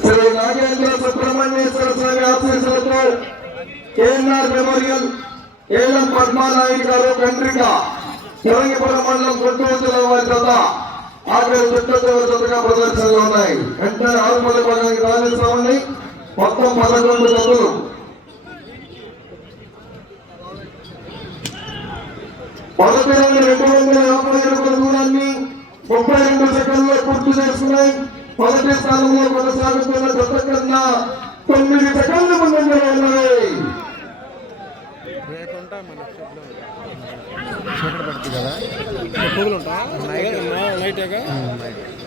శ్రీ నాగేంద్ర సుబ్రహ్మణ్యేశ్వర స్వామి ఆశీస్సులతో KNR memorial Elam Padmanayudu గారు కంట్రిక తిరంగిపురం మండలం గుంటూరు జిల్లా వారి జత ఆఖరి చుట్టూ జతగా ప్రదర్శనలు ఉన్నాయి వెంటనే ఆరుపల్లి పదానికి రాజేశ్వరండి మొత్తం పదకొండు జతలు మొదటి నుండి రెండు వందల యాభై అడుగుల దూరాన్ని ముప్పై రెండు సెకండ్లో పూర్తి చేస్తున్నాయి. మొదటి స్థానంలో కొనసాగుతున్న జత కన్నా తొమ్మిది సెకండ్లు ముందంజలో ఉన్నాయి. చీకటి పడుతుంది కదా? పువ్వులు ఉంటా నైటేగా? లేట్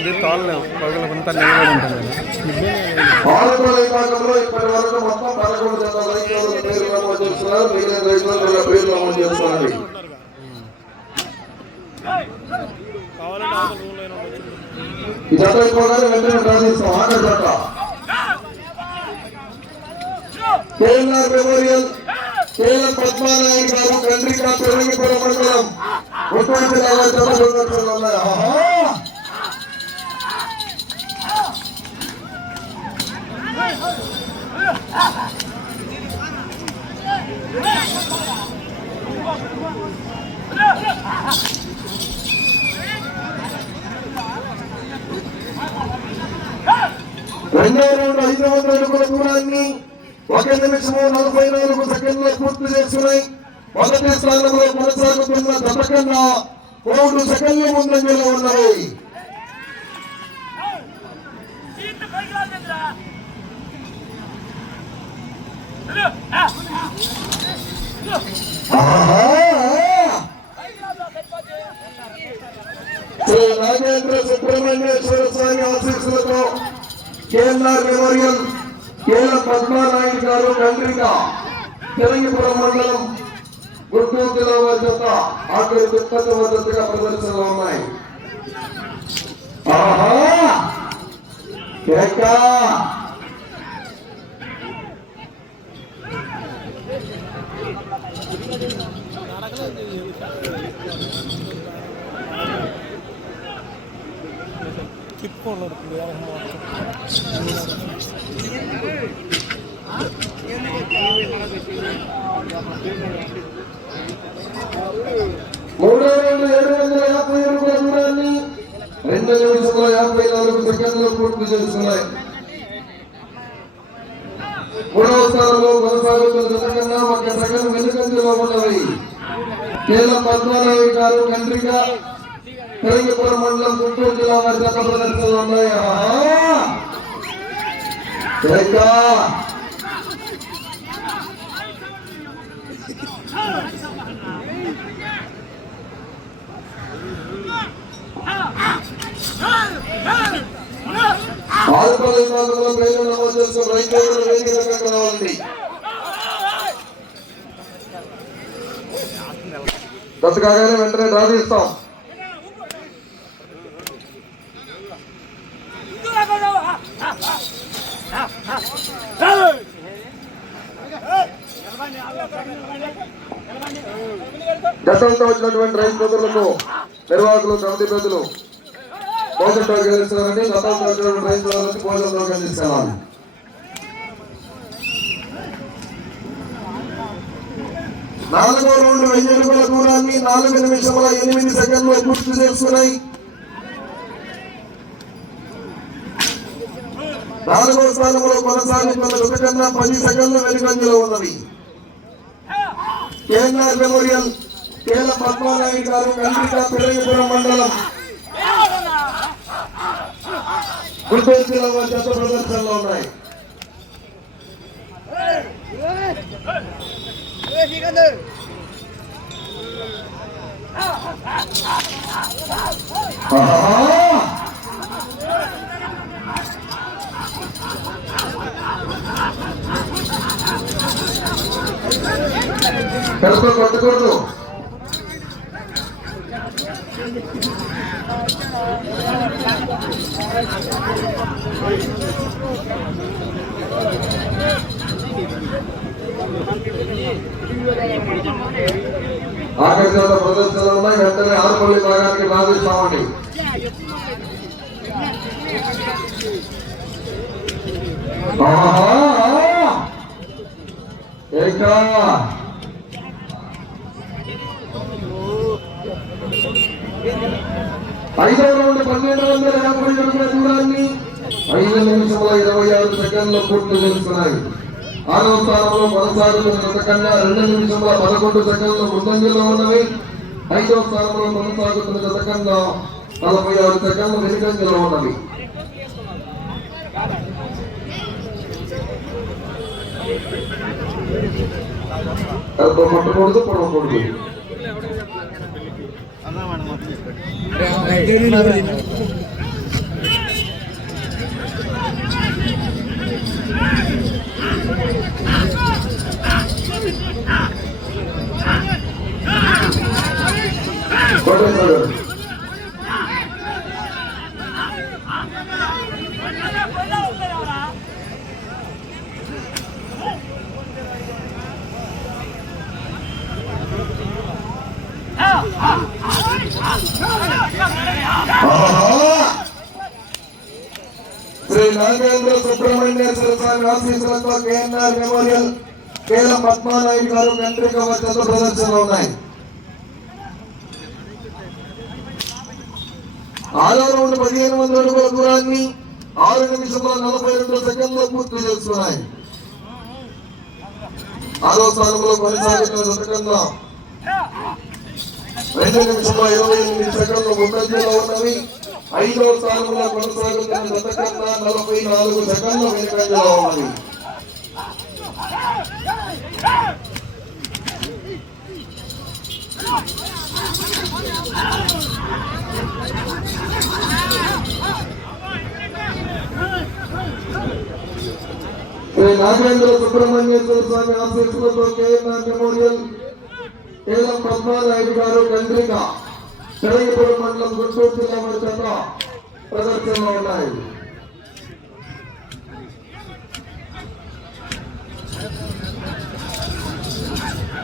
అవుద్ది తోలలేము పగలకుంతా నిలబడి ఉంటుంది. విభాగంలో ఇప్పటి వరకు మొత్తం పదకొండు జత పేరు నమోదు చేస్తున్నారు. మిగిలిన రైతులు వీళ్ళ పేరు నమోదు చేస్తున్నారు. ఈ జత అయిపోగానే వెంటనే ప్రార్థిస్తాం జత మెమోరియల్ పద్మానాయుడు గారు కండ్రిక మండలం. గుంటూరు జిల్లాలో ఉన్నాయి ఆహా! రెండో రౌండ్ హైదరాబాద్ వందల అడుగుల దూరాన్ని ఒక నిమిషము నలభై నాలుగు సెకండ్లు పూర్తి చేస్తున్నాయి. మొదటి స్థానంలో కొనసాగుతున్న జత కన్నా మూడు సెకండ్ల ముందంజలో ఉన్నాయి ఆహా! శ్రీ రాజేంద్ర సుబ్రహ్మణ్యేశ్వర స్వామి ఆశీస్సులతో కేఎల్ఆర్ మెమోరియల్ కేఎల్ పద్మానాయుడు గారు కండ్రిక తెలంగిపురం మండలం గుంటూరు జిల్లా వారి జత ఆఖరి దుఃఖత మద్దతుగా ప్రదర్శనలు ఉన్నాయి. ఆహా! కేక తిప్పుకోండి మూడో రెండు ఏడు వందల యాభై అడుగుల దూరాన్ని రెండు నిమిషముల యాభై నాలుగు సెకండ్లు పూర్తి చేస్తున్నాయి మూడవ స్థానంలో కొనసాగుతున్న జత కన్నా ఒక సెకండ్ వెనుకంజలో ఉన్నవి కేల పద్మారావు గారు కండ్రిక పెరిగిపురం మండలం గుంటూరు జిల్లా వారి జత ప్రదర్శనలు ఉన్నాయి ఆహా! కేక! ఆరుపల్లి విభాగంలో పేరు నమోదు చేసుకున్న రైతులు వేదికగా కలవండి దశ కాగానే వెంటనే డ్రా తీస్తాం గతంతో వచ్చినటువంటి రైతు సోదరులకు నిర్వాహకులు కమిటీ ప్రజలు భోజనం టోకెన్ ఇస్తున్నారండి గతంతో వచ్చినటువంటి రైతు సోదరులకు భోజనం టోకెన్ తీసుకెళ్ళాలి నాలుగో రెండు వెయ్యి అడుగుల దూరాన్ని నాలుగు నిమిషముల ఎనిమిది సెకండ్లు పూర్తి చేస్తున్నాయి. నాలుగో స్థానంలో కొనసాగుతున్న జత పది సెకండ్లు వెనుకంజలో ఉన్నది కేఎన్ఆర్ మెమోరియల్ కేల పద్మానాయుడు గారు కండ్రిక పెరగిపురం మండలం. గుంటూరు జిల్లా వారి జత ప్రదర్శనలో ఉన్నాయి. ఆహా! కడుపు కొట్టకూడదు ఆకర్షణ ప్రదర్శనలు ఉన్నాయి వెంటనే ఆరుపల్లి భాగానికి రాజేస్తామండి ఐదవ రౌండ్ పన్నెండు వందల యాభై అడుగుల దూరాన్ని ఐదు నిమిషముల ఇరవై ఆరు సెకండ్లు పూర్తి చేసుకున్నాయి ఆరవ స్థానంలో కొనసాగుతున్న జతకన్నా రెండు నిమిషముల పదకొండు సెకండ్లు ముందంజలో ఉన్నవి. ఐదవ స్థానంలో కొనసాగుతున్న జతకన్నా నలభై ఆరు సెకండ్లు వెనుకంజలో ఉన్నవి అబ్బా, ముట్టకూడదు పొడవకూడదు కోటేశ్వర గారు ఆహా! శ్రీ నాగేంద్ర సుబ్రహ్మణ్యేశ్వర స్వామి ఆశీస్సులతో కేఎన్ఆర్ మెమోరియల్ కేఎల్ పద్మానాయుడు గారు వెంట్రిక వద్ద ప్రదర్శనలు ఉన్నాయి. ఆరో రౌండ్ పదిహేను వందల అడుగుల దూరాన్ని ఆరు నిమిషంలో నలభై రెండు సెకండ్లో పూర్తి చేస్తున్నాయి. ఆరో స్థానంలో కొనసాగుతున్న శతకంలో రెండు నిమిషంలో ఇరవై ఎనిమిది సెకండ్లు ముందంజలో ఉన్నవి. ఐదో స్థానంలో కొనసాగుతున్న శతకంలో నలభై నాలుగు సెకండ్లు వెనుకంజలో ఉన్నవి. నాగేంద్ర సుబ్రహ్మణ్యేశ్వర స్వామి ఆశీస్సులతో కేఎన్ఆర్ మెమోరియల్ కేలం పద్మానాయుడు గారు కండ్రిక పెరగిపురం మండలం గుంటూరు జిల్లా వారి చేత ప్రదర్శనలో ఉన్నాయి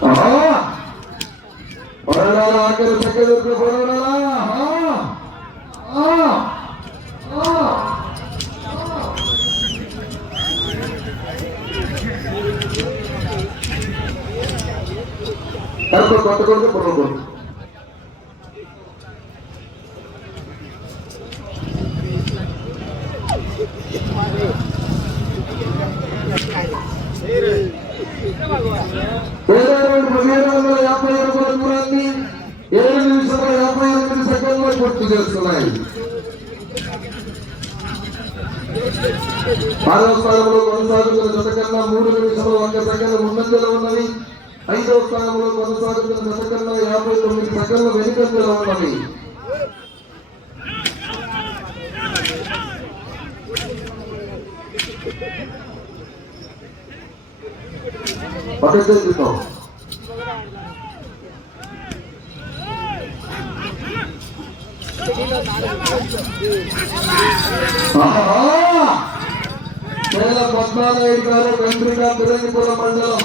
ఆహా! పొరడాలా, ఆఖరి సెకండ్ పొరడాలా, ఆహా! ఆ! ఆ! కరెక్ట్ కొట్టకూడదు పొరకూడదు పేదవాడు పదిహేను వందల యాభై అడుగుల దూరాన్ని ఏడు నిమిషముల యాభై ఎనిమిది సెకండ్లు పూర్తి చేస్తున్నాయి ఆరో స్థానంలో కొనసాగుతున్న జత కన్నా మూడు నిమిషములు ఒక సెకండ్ ముందంజలో ఉన్నవి ఐదో స్థానంలో కొనసాగుతున్న దశకంలో యాభై తొమ్మిది సెకండ్లు వెనుకంజలో ఉన్నది. పక్కకు చూద్దాం ఆహా! పద్మానాయుడు గారు కంట్రిగా తిరంగిపురం మండలం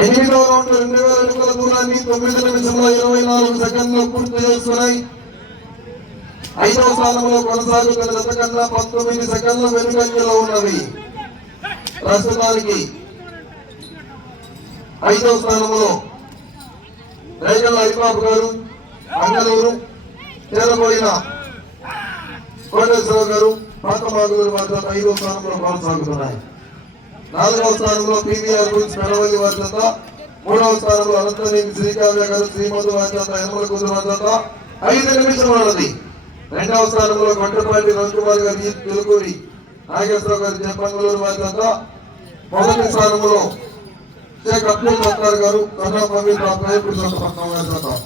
ఎనిమిదో రౌండ్ రెండు వేల అడుగుల దూరాన్ని తొమ్మిది నిమిషంలో ఇరవై నాలుగు సెకండ్లు పూర్తి చేస్తున్నాయి ఐదవ స్థానంలో కొనసాగుతున్న జత కన్నా పంతొమ్మిది సెకండ్లు వెనుకంజలో ఉన్నవి. ప్రస్తుతానికి ఐదవ స్థానంలో రైగల హరిబాబు గారు అంగలూరు తేలబోయిన కోటేశ్వరరావు గారు పాతమాగులూరు మాత్రం ఐదవ స్థానంలో కొనసాగుతున్నాయి. నాలుగవ స్థానంలో పీవీఆర్ గురించి పెరవల్లి వర్షత మూడవ స్థానంలో అనంతనేని శ్రీకావ్య గారు శ్రీమధు వాచత యనమల కుదురు వాచత ఐదు నిమిషం ఉన్నది రెండవ స్థానంలో గొట్టపాటి రవికుమార్ గారి తెలుగురి నాగేశ్వరరావు గారి జంపంగళూరు వారితో మొదటి స్థానంలో షేక్ అబ్దుల్ సత్తార్ గారు కన్నా పవిత్ర ప్రయత్నం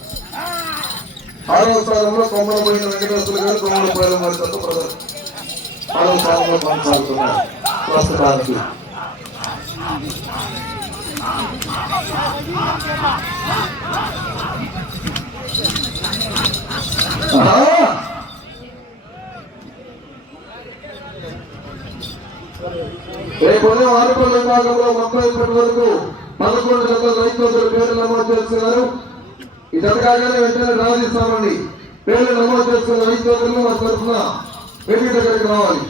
ఆరవ స్థానంలో కొమ్మలమైన వెంకటేశ్వర గారు కొమ్మలపోయిన వారి జత ప్రదర్శన ఆరవ స్థానంలో కొనసాగుతున్నారు ప్రస్తుతానికి. Ah! రేపు ఉదయం ఆరుపల్లి విభాగంలో ముప్పై ఇప్పటి వరకు పదకొండు గంటల రైతుల పేర్లు నమోదు చేస్తున్నారు. ఈ కాగానే వెంటనే రాజిస్తామండి. పేర్లు నమోదు చేస్తున్న రైతులు మా తరఫున వెండి దగ్గరికి రావాలి.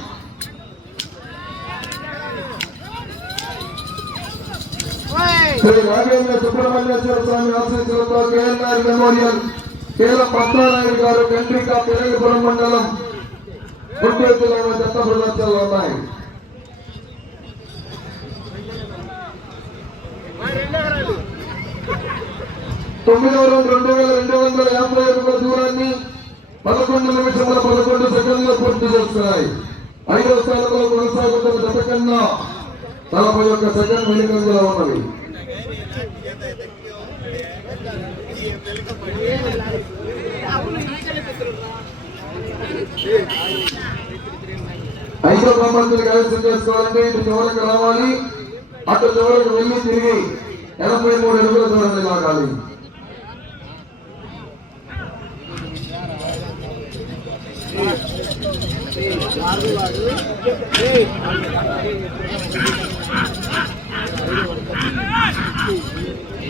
శ్రీ రాఘవేంద్ర సుబ్రహ్మణ్యేశ్వర స్వామి ఆశీస్సులతో కేఎల్ఆర్ మెమోరియల్ కేల పద్మనాయుడు గారు కంట్రికా పెరగిపురం మండలం గుంటూరు జిల్లాలో చెత్త ప్రదర్శనలు ఉన్నాయి. తొమ్మిదవ రౌండ్ రెండు వేల రెండు వందల యాభై అడుగుల దూరాన్ని పదకొండు నిమిషముల పదకొండు సెకండ్లు పూర్తి చేస్తున్నాయి. ఐదవ స్థానంలో కొనసాగుతున్న జత కన్నా నలభై ఒక్క సెకండ్ వెనుకంగా ఉన్నవి ఐదో ప్రపంచం కైవసం చేసుకోవాలంటే ఇటు చివరికి రావాలి. అటు చివరికి వెళ్ళి తిరిగి ఎనభై మూడు అడుగుల దూరం లాగాలి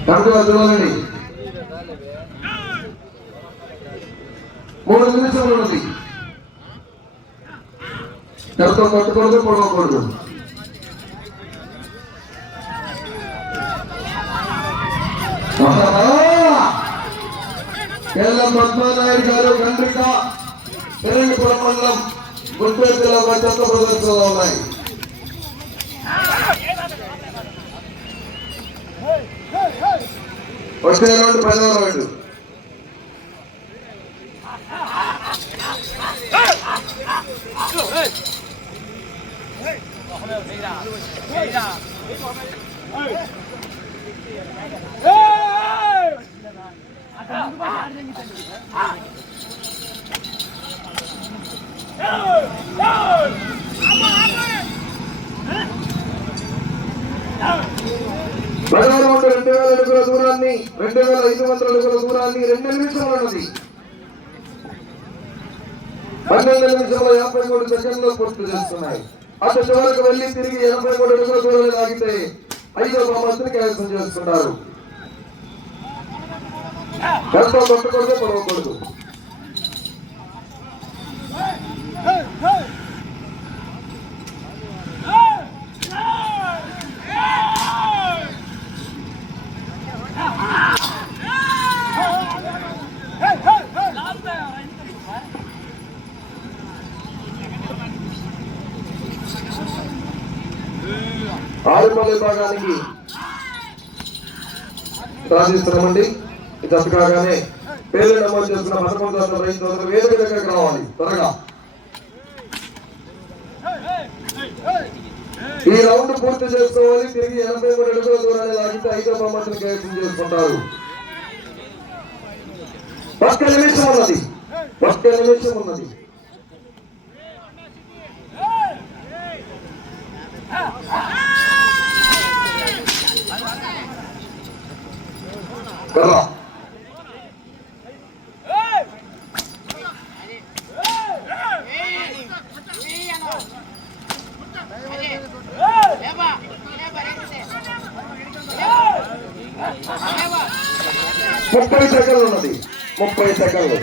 కరెక్ట్గా మూడు నిమిషాలు ఉన్నది కరెక్ట్గా పట్టుకూడదు పొడవకూడదు. కేరళ పద్మనాయుడు గారు గండ్రిక పెరంగిపురం మండలం గుంటూరు జిల్లా చెత్త ప్రదర్శనలో ఉన్నాయి. వచ్చే రౌండ్ పదవ పదవ రౌండ్ రెండు వేల అడుగుల దూరాన్ని రెండు వేల ఐదు వందల అడుగుల దూరాన్ని రెండు నిమిషాలు ఉన్నది. పన్నెండు నిమిషాల యాభై మూడు సెకండ్లు పూర్తి చేస్తున్నాయి. అటు చివరకు వెళ్ళి తిరిగి ఎనభై మూడు అడుగుల దూరం లాగితే ఐదో బహుమతిని కైవసం చేస్తున్నారు. ఎంత కొట్టకూడదు పొడవకూడదు ఆరుమల విభాగానికి సాధిస్తున్నామండి ఇది జత కాగానే పేరు నమోదు చేస్తున్న పదకొండు వందల రైతు సోదరులు వేదిక దగ్గరకు రావాలి. త్వరగా. ఈ రౌండ్ పూర్తి చేసుకోవాలి. తిరిగి ఎనభై మూడు అడుగుల దూరాన్ని లాగితే ఐదో బహుమతిని కైవసం చేసుకుంటారు. ఒక్క నిమిషం ఉన్నది. ఒక్క నిమిషం ఉన్నది. కర్ర ముప్పై సెకండ్లు ఉన్నది. ముప్పై సెకండ్లు.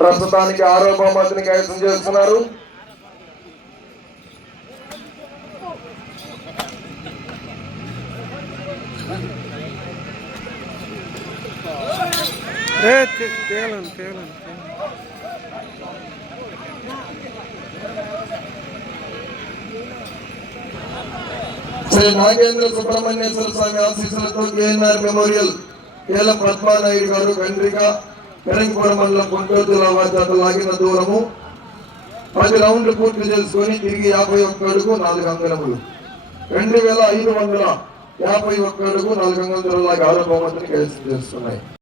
ప్రస్తుతానికి ఆరో బహుమతిని కైవసం చేస్తున్నారు. తేలను తేలను శ్రీ నాగేంద్ర సుబ్రహ్మణ్యేశ్వర స్వామి ఆశీస్సులతో కేఎన్ఆర్ మెమోరియల్ కేలం పద్మానాయుడు గారు కండ్రిక పెరంగపురం మండలం గుంటూరు జిల్లా లాగిన దూరము. పది రౌండ్లు పూర్తి చేసుకొని తిరిగి యాభై ఒక్క అడుగు నాలుగు అంగళములు రెండు వేల ఐదు వందల యాభై ఒక్క అడుగు నాలుగు అంగళముల ఆరో బహుమతిని కలిసి చేస్తున్నాయి.